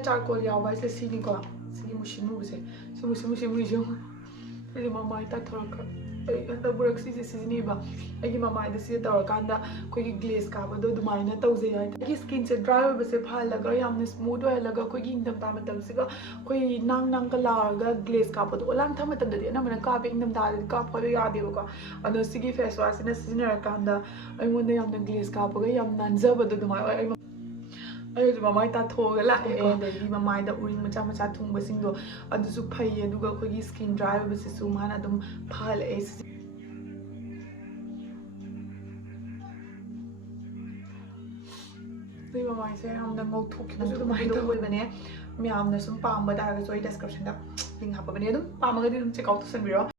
charcoal yawa ise sini ko sini mushimu se mushimu jo ri mama ita thorka ai ata burak si sini ba ai mama ida si tawakanda koi glaze ka ba do dumaina tawje ai ki skin se dry ba se phalaga yamna smooth oil laga koi gi indam ta matam se ga koi nang ka la ga glaze ka ba do lang tha matam da na mana ka be indam da ka pa ya de ba ko ano sigi face wash na sinara kanda ai mon da yamna glaze ka ba ga yam nanza ba do dumai ai I mamai ta thoga la and mamai da uring macha macha thung basingdo adusu phai aduga khoi skin dry basisu mana dum phal es ni mamai se hamda ngowthokhnba su mai da hoi bane myamna sum pamba da ga soi description da link hapa bane dum pamaga di dum check out san biro